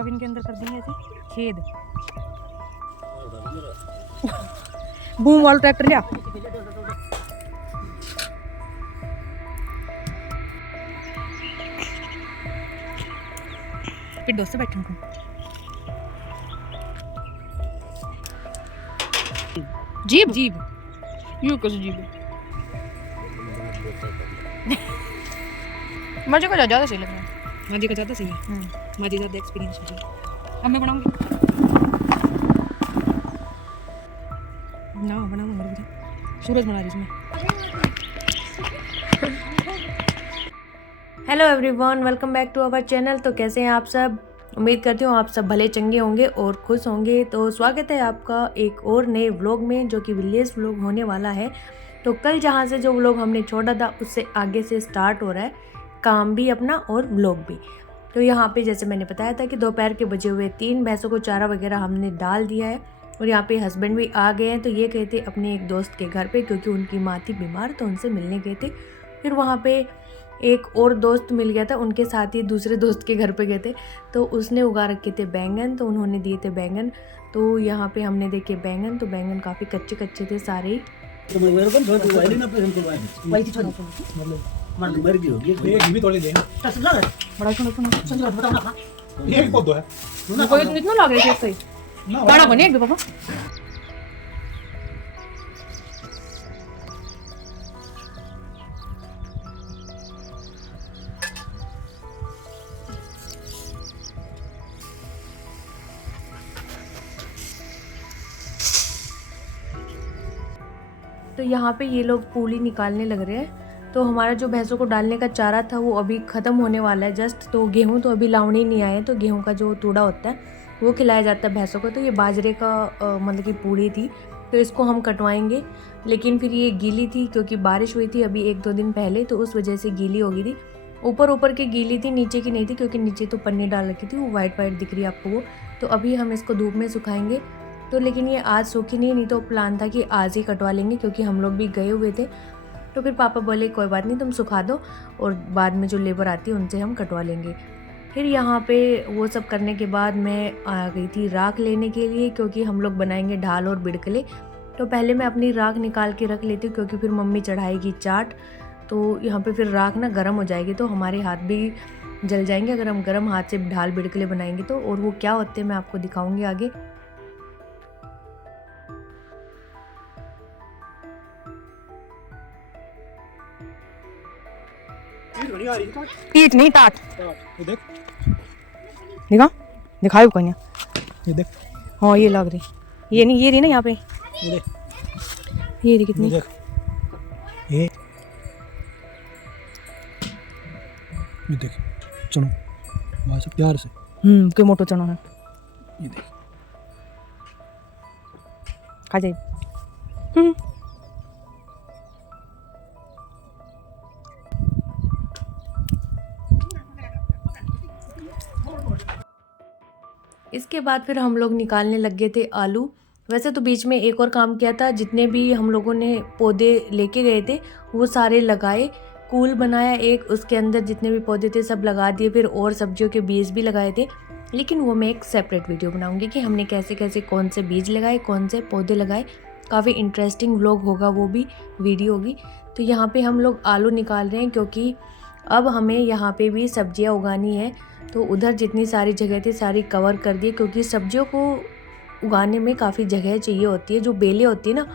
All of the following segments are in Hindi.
अब इनके अंदर कर देंगे ऐसे छेद। बूम वाला ट्रैक्टर लिया। फिर दोस्त से बैठने को जीप जीप यूं कैसे जीप मुझे को ज़्यादा सही लग रहा है। माजी का ज़्यादा सही है। माजी ज़्यादा एक्सपीरियंस है। अब मैं बनाऊंगी ना बनाऊंगा मेरे सूरज बना रही इसमें। Hello everyone, welcome back to our channel. तो कैसे हैं आप सब? उम्मीद करती हूँ आप सब भले चंगे होंगे और खुश होंगे। तो स्वागत है आपका एक और नए व्लॉग में, जो कि विलेज व्लॉग होने वाला है। तो कल जहाँ से जो व्लॉग हमने छोड़ा था उससे आगे से स्टार्ट हो रहा है काम भी अपना और व्लॉग भी। तो यहाँ पे जैसे मैंने बताया था कि दोपहर के बजे हुए 3 भैंसों को चारा वगैरह हमने डाल दिया है और यहाँ पे हस्बैंड भी आ गए हैं। तो ये गए थे अपने एक दोस्त के घर पे, क्योंकि उनकी माँ थी बीमार, तो उनसे मिलने गए थे। फिर वहाँ पे एक और दोस्त मिल गया था, उनके साथ ही दूसरे दोस्त के घर पे गए थे। तो उसने उगा रखे थे बैंगन, तो उन्होंने दिए थे बैंगन। तो यहाँ पे हमने देखे बैंगन, तो बैंगन काफ़ी कच्चे कच्चे थे सारे। तो यहाँ पे ये लोग पूली निकालने लग रहे हैं। तो हमारा जो भैंसों को डालने का चारा था वो अभी ख़त्म होने वाला है जस्ट। तो गेहूँ तो अभी लावणी नहीं आए, तो गेहूँ का जो तूड़ा होता है वो खिलाया जाता है भैंसों को। तो ये बाजरे का मतलब कि पूड़ी थी, तो इसको हम कटवाएंगे। लेकिन फिर ये गीली थी क्योंकि बारिश हुई थी अभी 1-2 दिन पहले, तो उस वजह से गीली हो गई थी। ऊपर ऊपर की गीली थी, नीचे की नहीं थी, क्योंकि नीचे तो पन्नी डाल रखी थी, वो वाइट वाइट दिख रही है आपको वो। तो अभी हम इसको धूप में सुखाएंगे। तो लेकिन ये आज सूखी नहीं तो प्लान था कि आज ही कटवा लेंगे, क्योंकि हम लोग भी गए हुए थे। तो फिर पापा बोले कोई बात नहीं, तुम सुखा दो और बाद में जो लेबर आती है उनसे हम कटवा लेंगे। फिर यहाँ पे वो सब करने के बाद मैं आ गई थी राख लेने के लिए, क्योंकि हम लोग बनाएंगे ढाल और बिड़कले। तो पहले मैं अपनी राख निकाल के रख लेती हूँ, क्योंकि फिर मम्मी चढ़ाएगी चाट। तो यहाँ पे फिर राख ना गर्म हो जाएगी, तो हमारे हाथ भी जल जाएंगे अगर हम गर्म हाथ से ढाल बिड़कले बनाएंगे तो। और वो क्या होते हैं मैं आपको दिखाऊँगी आगे। ईट नहीं तात देख दिखा दिखाओ कोई नहीं। ये देख, हाँ ये लग रही, ये नहीं ये रही ना यहाँ पे, ये देख, ये रही कितनी। देख ये देख चलो वहाँ से प्यार से। कोई मोटो चना है, ये देख खा जाए। इसके बाद फिर हम लोग निकालने लग गए थे आलू। वैसे तो बीच में एक और काम किया था, जितने भी हम लोगों ने पौधे लेके गए थे वो सारे लगाए, कूल बनाया एक, उसके अंदर जितने भी पौधे थे सब लगा दिए। फिर और सब्जियों के बीज भी लगाए थे, लेकिन वो मैं एक सेपरेट वीडियो बनाऊंगी कि हमने कैसे कैसे कौन से बीज लगाए, कौन से पौधे लगाए। काफ़ी इंटरेस्टिंग व्लॉग होगा, वो भी वीडियो होगी। तो यहाँ पे हम लोग आलू निकाल रहे हैं, क्योंकि अब हमें यहाँ पे भी सब्जियाँ उगानी है। तो उधर जितनी सारी जगह थी सारी कवर कर दी, क्योंकि सब्जियों को उगाने में काफ़ी जगह चाहिए होती है। जो बेलें होती है ना,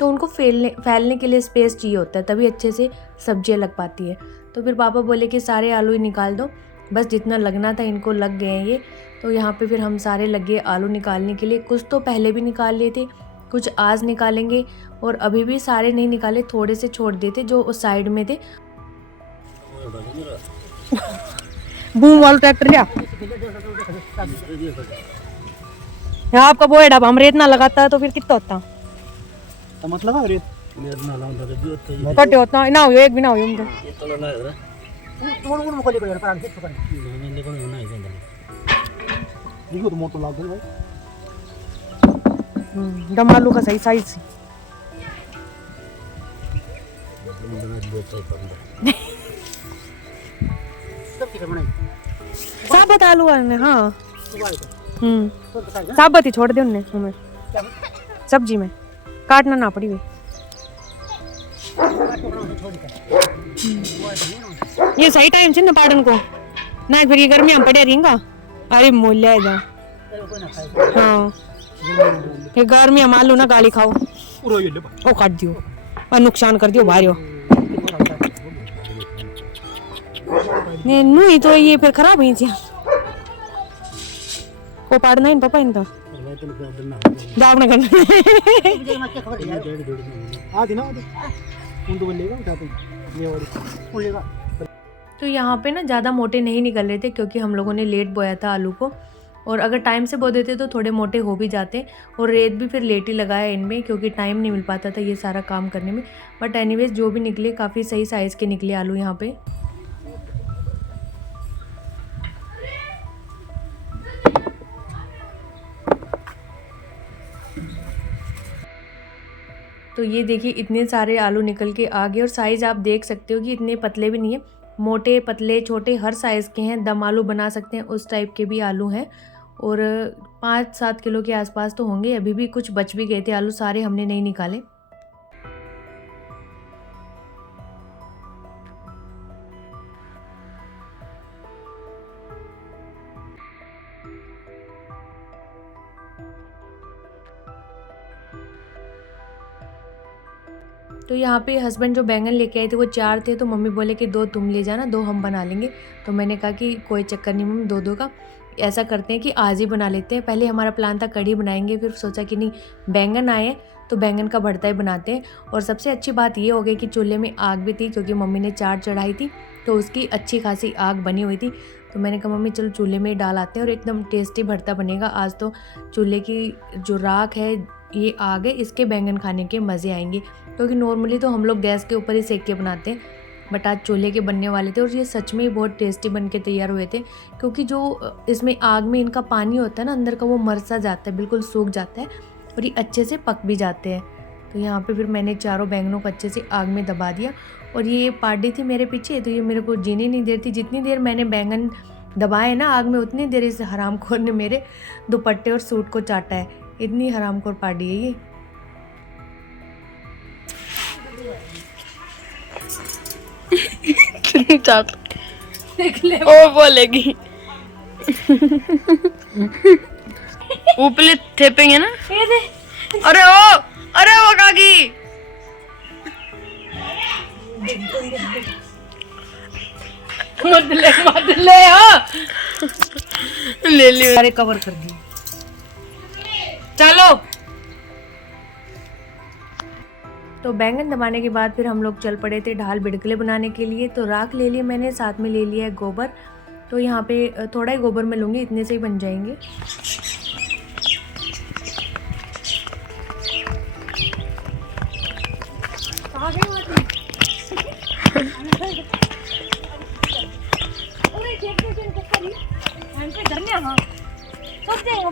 तो उनको फैलने के लिए स्पेस चाहिए होता है, तभी अच्छे से सब्जियां लग पाती है। तो फिर पापा बोले कि सारे आलू ही निकाल दो, बस जितना लगना था इनको लग गए हैं ये। तो यहाँ पे फिर हम सारे लगे आलू निकालने के लिए। कुछ तो पहले भी निकाल लिए थे, कुछ आज निकालेंगे, और अभी भी सारे नहीं निकाले, थोड़े से छोड़ देते जो उस साइड में थे। बूम वाला ट्रैक्टर लिया। यहाँ आपका वो है डाब, हम रेत ना लगाता है तो फिर कितना होता तो मतलब है रेत कटे होता ना हो, एक भी ना हो मुझे देखो तो मोटो लाग गई भाई। दम आलू का सही साइज साबुत आलू है। हाँ साबत ही छोड़ दे उनने हमें सब्जी में काटना ना पड़ी वे। ये सही टाइम से ना पाड़न को ना फिर ये गर्मी हम पड़े रहेंगे। अरे मूल्य है जा हाँ ये गर्मी हम आलू ना गाली खाओ ओ काट दियो और नुकसान कर दियो भारी हो नहीं नू ही तो ये फिर खराब हुई थी को पाड़ना इन पापा इन तो दावना करना तो यहाँ पे ना ज़्यादा मोटे नहीं निकल रहे थे क्योंकि हम लोगों ने लेट बोया था आलू को और अगर टाइम से बो देते तो थोड़े मोटे हो भी जाते और रेत भी फिर लेट ही लगाया इनमें क्योंकि टाइम नहीं मिल पाता था ये सारा काम करने में। बट एनीवेज जो भी निकले काफ़ी सही साइज़ के निकले आलू यहाँ पे। तो ये देखिए इतने सारे आलू निकल के आ गए और साइज़ आप देख सकते हो कि इतने पतले भी नहीं है, मोटे पतले छोटे हर साइज़ के हैं। दम आलू बना सकते हैं उस टाइप के भी आलू हैं और 5-7 किलो के आसपास तो होंगे। अभी भी कुछ बच भी गए थे आलू, सारे हमने नहीं निकाले। तो यहाँ पे हस्बैंड जो बैंगन लेके आए थे वो 4 थे तो मम्मी बोले कि 2 तुम ले जाना 2 हम बना लेंगे। तो मैंने कहा कि कोई चक्कर नहीं मम्मी 2 का ऐसा करते हैं कि आज ही बना लेते हैं। पहले हमारा प्लान था कढ़ी बनाएंगे, फिर सोचा कि नहीं बैंगन आए तो बैंगन का भरता ही बनाते हैं। और सबसे अच्छी बात ये हो गई कि चूल्हे में आग भी थी क्योंकि मम्मी ने 4 चढ़ाई थी तो उसकी अच्छी खासी आग बनी हुई थी। तो मैंने कहा मम्मी चलो चूल्हे में डाल आते हैं और एकदम टेस्टी भरता बनेगा आज। तो चूल्हे की जो राख है ये आग है, इसके बैंगन खाने के मज़े आएंगे क्योंकि नॉर्मली तो हम लोग गैस के ऊपर ही सेक के बनाते हैं बट आज चूल्हे के बनने वाले थे और ये सच में ही बहुत टेस्टी बन के तैयार हुए थे क्योंकि जो इसमें आग में इनका पानी होता है ना अंदर का वो मर सा जाता है, बिल्कुल सूख जाता है और ये अच्छे से पक भी जाते हैं। तो यहाँ पे फिर मैंने चारों बैंगनों को अच्छे से आग में दबा दिया और ये पार्टी थी मेरे पीछे तो ये मेरे को जीने नहीं देती। जितनी देर मैंने बैंगन दबाए ना आग में उतनी देर इस हरामखोर ने मेरे दुपट्टे और सूट को चाटा है। इतनी हरामखोर पार्टी है ये। ओ बोलेगी ऊपले थेपेंगे ना। अरे वो काकी मत ले ले ली सारे कवर कर दिए। चलो तो बैंगन दबाने के बाद फिर हम लोग चल पड़े थे ढाल बिड़कले बनाने के लिए। तो राख ले लिए मैंने, साथ में ले लिया है गोबर। तो यहाँ पे थोड़ा ही गोबर मैं लूँगी, इतने से ही बन जाएंगे।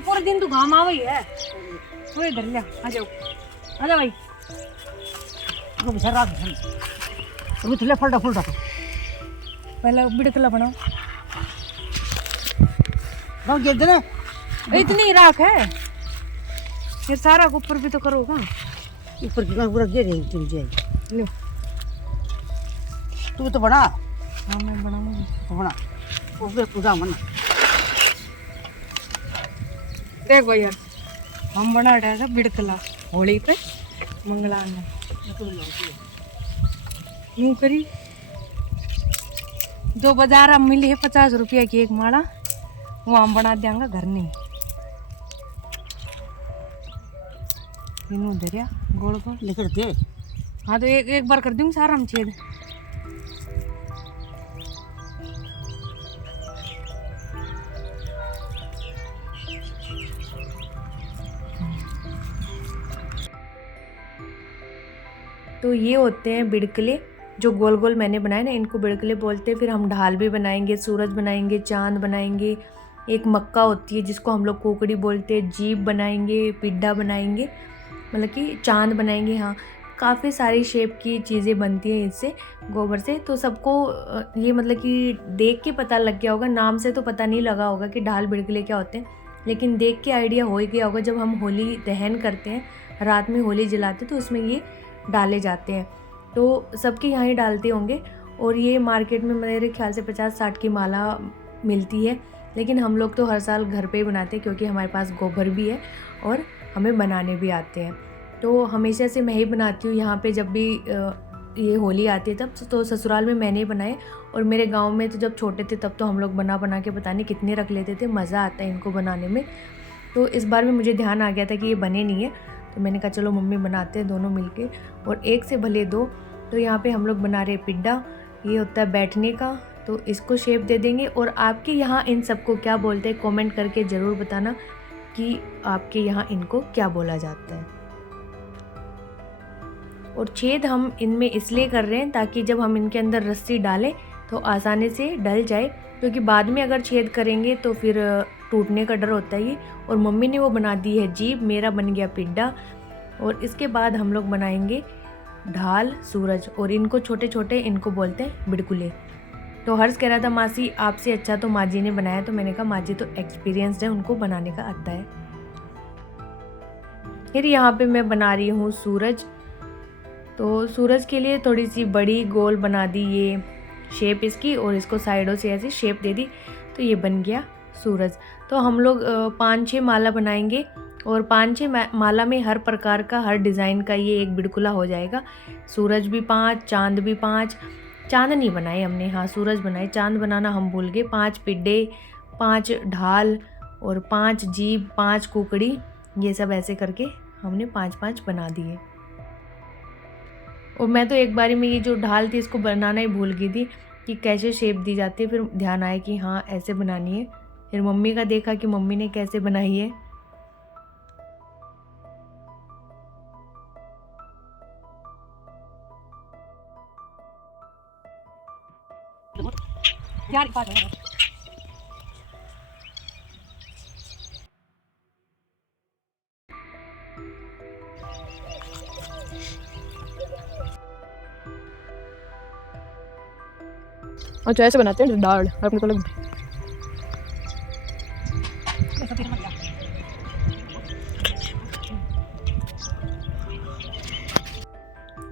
पूरे दिन तो घाम आ गई है तो इधर ले आ जाओ भाई फुलटा पहले बिड़कला बनाओ। इतनी राख है फिर सारा ऊपर भी तो करोगा। ऊपर की पूरा गिर तुम जाएगी। लो तू तो बना। हाँ मैं बनाऊंगी तो बना ऊपर पूजा मना। देखो यार हम बना रहे थे बिड़कला होली पे मंगलाना यूँ करी। जो बाजार अब मिली है 50 रुपया की एक माला वो हम बना देंगे घर नहीं। इनू दरिया गोल को लेकर दे। हाँ तो एक बार कर दूंगी सारा हम छेद। तो ये होते हैं बिड़कले जो गोल गोल मैंने बनाए ना, इनको बिड़कले बोलते हैं। फिर हम ढाल भी बनाएंगे, सूरज बनाएंगे, चांद बनाएंगे, एक मक्का होती है जिसको हम लोग कोकड़ी बोलते हैं, जीप बनाएंगे, पिड्डा बनाएंगे, मतलब कि चांद बनाएंगे। हाँ काफ़ी सारी शेप की चीज़ें बनती हैं इससे गोबर से। तो सबको ये मतलब कि देख के पता लग गया होगा, नाम से तो पता नहीं लगा होगा कि ढाल बिड़कले क्या होते हैं। लेकिन देख के आइडिया हो ही गया होगा, जब हम होली दहन करते हैं, रात में होली जलाते तो उसमें ये डाले जाते हैं। तो सबके यहाँ ही डालते होंगे। और ये मार्केट में मेरे ख्याल से 50-60 की माला मिलती है, लेकिन हम लोग तो हर साल घर पे ही बनाते हैं क्योंकि हमारे पास गोबर भी है और हमें बनाने भी आते हैं। तो हमेशा से मैं ही बनाती हूँ यहाँ पे, जब भी ये होली आती है तब तो ससुराल में मैंने ही बनाए। और मेरे गांव में तो जब छोटे थे तब तो हम लोग बना बना के पता नहीं कितने रख लेते थे, मज़ा आता है इनको बनाने में। तो इस बार में मुझे ध्यान आ गया था कि ये बने नहीं है, तो मैंने कहा चलो मम्मी बनाते हैं दोनों मिलके, और एक से भले दो। तो यहाँ पे हम लोग बना रहे पिड्डा, ये होता है बैठने का, तो इसको शेप दे देंगे। और आपके यहाँ इन सबको क्या बोलते हैं कमेंट करके ज़रूर बताना कि आपके यहाँ इनको क्या बोला जाता है। और छेद हम इनमें इसलिए कर रहे हैं ताकि जब हम इनके अंदर रस्सी डालें तो आसानी से डल जाए, क्योंकि बाद में अगर छेद करेंगे तो फिर टूटने का डर होता है ये। और मम्मी ने वो बना दी है जीभ, मेरा बन गया पिड्डा। और इसके बाद हम लोग बनाएंगे ढाल, सूरज, और इनको छोटे छोटे इनको बोलते हैं बिड़कुले। तो हर्ष कह रहा था मासी आपसे अच्छा तो माँ जी ने बनाया, तो मैंने कहा माँ जी तो एक्सपीरियंस्ड है, उनको बनाने का आता है। फिर यहाँ पे मैं बना रही हूँ सूरज। तो सूरज के लिए थोड़ी सी बड़ी गोल बना दी ये शेप इसकी, और इसको साइडों से ऐसे शेप दे दी, तो ये बन गया सूरज। तो हम लोग 5-6 माला बनाएंगे, और 5-6 माला में हर प्रकार का, हर डिज़ाइन का ये एक बिड़कुला हो जाएगा। सूरज भी 5, चांद भी 5, चांद नहीं बनाए हमने, हाँ सूरज बनाए, चांद बनाना हम भूल गए। 5 पिड्डे, 5 ढाल, और 5 जीभ, 5 कुकड़ी, ये सब ऐसे करके हमने 5-5 बना दिए। और मैं तो एक बारी में ये जो ढाल थी इसको बनाना ही भूल गई थी कि कैसे शेप दी जाती है। फिर ध्यान आया कि हाँ ऐसे बनानी है। फिर मम्मी का देखा कि मम्मी ने कैसे बनाई है। अच्छा ऐसे बनाते हैं दाल अपने को लग।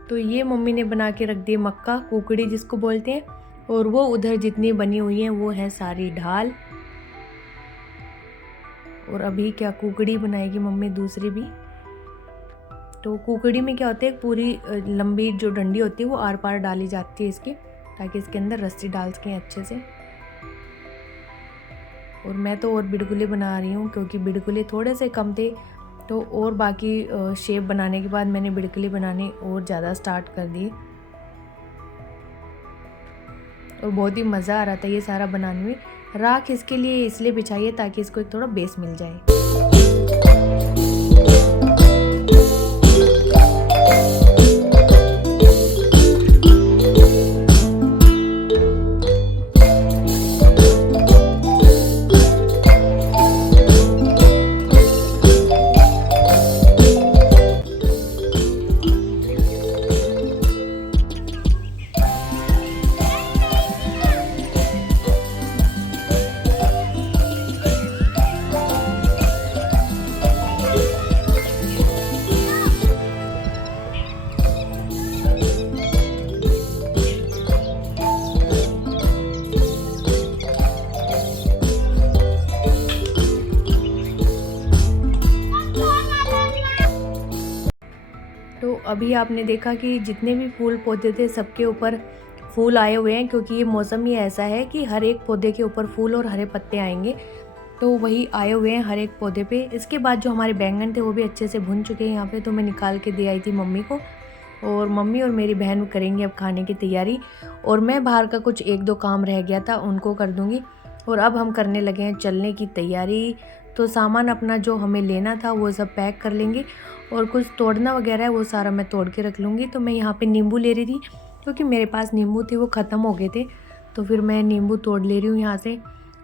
तो ये मम्मी ने बना के रख दी मक्का, कुकड़ी जिसको बोलते हैं, और वो उधर जितनी बनी हुई हैं वो है सारी ढाल। और अभी क्या कुकड़ी बनाएगी मम्मी दूसरी भी। तो कुकड़ी में क्या होता है, पूरी लंबी जो डंडी होती है वो आर पार डाली जाती है इसकी, ताकि इसके अंदर रस्सी डाल सकें अच्छे से। और मैं तो और बिड़कुले बना रही हूँ क्योंकि बिड़कुले थोड़े से कम थे, तो और बाकी शेप बनाने के बाद मैंने बिड़कुले बनाने और ज़्यादा स्टार्ट कर दिए। और बहुत ही मज़ा आ रहा था ये सारा बनाने में। राख इसके लिए इसलिए बिछाइए ताकि इसको एक थोड़ा बेस मिल जाए। तो अभी आपने देखा कि जितने भी फूल पौधे थे सबके ऊपर फूल आए हुए हैं, क्योंकि ये मौसम ही ऐसा है कि हर एक पौधे के ऊपर फूल और हरे पत्ते आएंगे। तो वही आए हुए हैं हर एक पौधे पे। इसके बाद जो हमारे बैंगन थे वो भी अच्छे से भुन चुके हैं यहाँ पे, तो मैं निकाल के दे आई थी मम्मी को। और मम्मी और मेरी बहन करेंगे अब खाने की तैयारी, और मैं बाहर का कुछ 1-2 काम रह गया था उनको कर दूँगी। और अब हम करने लगे हैं चलने की तैयारी। तो सामान अपना जो हमें लेना था वो सब पैक कर लेंगे, और कुछ तोड़ना वगैरह है वो सारा मैं तोड़ के रख लूँगी। तो मैं यहाँ पे नींबू ले रही थी क्योंकि मेरे पास नींबू थे वो ख़त्म हो गए थे, तो फिर मैं नींबू तोड़ ले रही हूँ यहाँ से।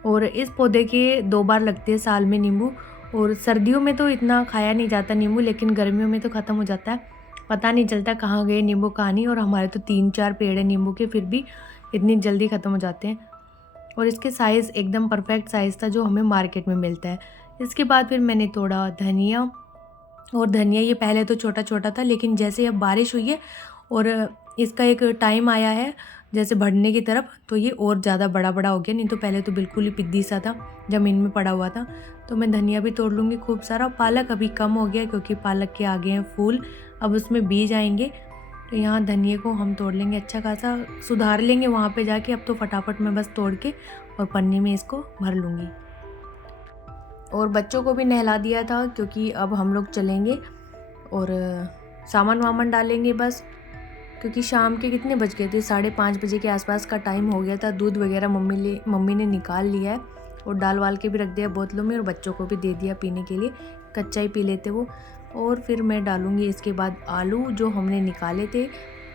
और इस पौधे के 2 बार लगते हैं साल में नींबू, और सर्दियों में तो इतना खाया नहीं जाता नींबू, लेकिन गर्मियों में तो ख़त्म हो जाता है, पता नहीं चलता कहाँ गए नींबू कहाँ नहीं। और हमारे तो 3-4 पेड़ हैं नींबू के, फिर भी इतनी जल्दी ख़त्म हो जाते हैं। और इसके साइज़ एकदम परफेक्ट साइज़ था जो हमें मार्केट में मिलता है, इसके बाद फिर मैंने तोड़ा धनिया, और धनिया ये पहले तो छोटा छोटा था, लेकिन जैसे अब बारिश हुई है और इसका एक टाइम आया है जैसे बढ़ने की तरफ, तो ये और ज़्यादा बड़ा बड़ा हो गया। नहीं तो पहले तो बिल्कुल ही पिद्दी सा था, ज़मीन में पड़ा हुआ था। तो मैं धनिया भी तोड़ लूँगी खूब सारा। पालक अभी कम हो गया क्योंकि पालक के आगे हैं फूल, अब उसमें बीज आएंगे। तो यहाँ धनिए को हम तोड़ लेंगे, अच्छा खासा सुधार लेंगे वहाँ पे जाके। अब तो फटाफट मैं बस तोड़ के और पन्नी में इसको भर लूँगी। और बच्चों को भी नहला दिया था क्योंकि अब हम लोग चलेंगे और सामान वामान डालेंगे बस, क्योंकि शाम के कितने बज गए थे, 5:30 बजे के आसपास का टाइम हो गया था। दूध वगैरह मम्मी ने निकाल लिया है और डाल वाल के भी रख दिया बोतलों में, और बच्चों को भी दे दिया पीने के लिए, कच्चा ही पी लेते वो। और फिर मैं डालूँगी इसके बाद आलू जो हमने निकाले थे।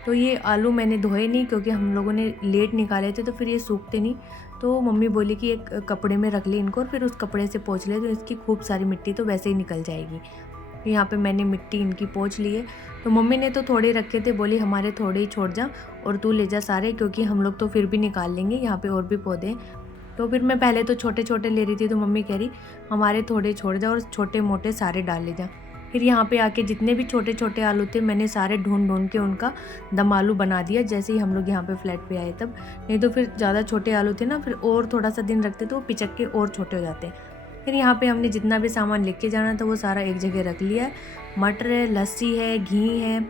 तो ये आलू मैंने धोए नहीं क्योंकि हम लोगों ने लेट निकाले थे, तो फिर ये सूखते नहीं। तो मम्मी बोली कि एक कपड़े में रख ले इनको और फिर उस कपड़े से पोंछ ले, तो इसकी खूब सारी मिट्टी तो वैसे ही निकल जाएगी। यहाँ पे मैंने मिट्टी इनकी पोंछ ली है। तो मम्मी ने तो थोड़े रखे थे, बोली हमारे थोड़े ही छोड़ जा और तू ले जा सारे, क्योंकि हम लोग तो फिर भी निकाल लेंगे, यहाँ पे और भी पौधे हैं। तो फिर मैं पहले तो छोटे छोटे ले रही थी, तो मम्मी कह रही हमारे थोड़े छोड़ जा और छोटे मोटे सारे डाल ले जा। फिर यहाँ पे आके जितने भी छोटे छोटे आलू थे मैंने सारे ढूंढ के उनका दम आलू बना दिया, जैसे ही हम लोग यहाँ पे फ्लैट पे आए तब। नहीं तो फिर ज़्यादा छोटे आलू थे ना, फिर और थोड़ा सा दिन रखते तो वो पिचक के और छोटे हो जाते। फिर यहाँ पे हमने जितना भी सामान लेके जाना था वो सारा एक जगह रख लिया है। मटर है, लस्सी है, घी है,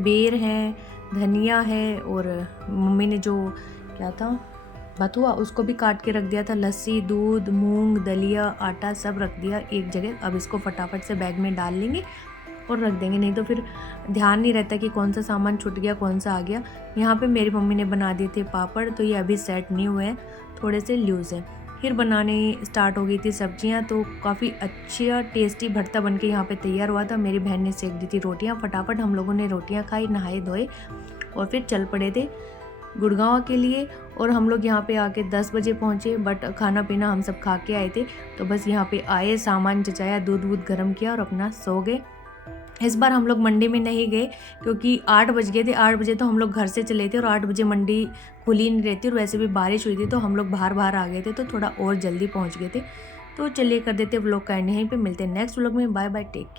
बेर है, धनिया है, और मम्मी ने जो क्या था बथुआ उसको भी काट के रख दिया था। लस्सी, दूध, मूंग, दलिया, आटा सब रख दिया एक जगह। अब इसको फटाफट से बैग में डाल लेंगे और रख देंगे, नहीं तो फिर ध्यान नहीं रहता कि कौन सा सामान छूट गया कौन सा आ गया। यहाँ पे मेरी मम्मी ने बना दिए थे पापड़, तो ये अभी सेट नहीं हुए हैं, थोड़े से लूज़ हैं। फिर बनाने स्टार्ट हो गई थी सब्जियाँ, तो काफ़ी अच्छा टेस्टी भरता बन के यहाँ पे तैयार हुआ था। मेरी बहन ने सेक दी थी रोटियाँ, फटाफट हम लोगों ने रोटियाँ खाई, नहाए धोए और फिर चल पड़े थे गुड़गांव के लिए। और हम लोग यहाँ पे आके 10 बजे पहुँचे, बट खाना पीना हम सब खा के आए थे। तो बस यहाँ पे आए, सामान जचाया, दूध वूध गर्म किया और अपना सो गए। इस बार हम लोग मंडी में नहीं गए क्योंकि 8 बज गए थे। 8 बजे तो हम लोग घर से चले थे और 8 बजे मंडी खुली नहीं रहती, और वैसे भी बारिश हुई थी तो हम लोग बाहर आ गए थे, तो थोड़ा और जल्दी पहुँच गए थे। तो चलिए कर देते व्लॉग का एंड, यहीं पे मिलते हैं नेक्स्ट व्लॉग में। Bye bye, take care.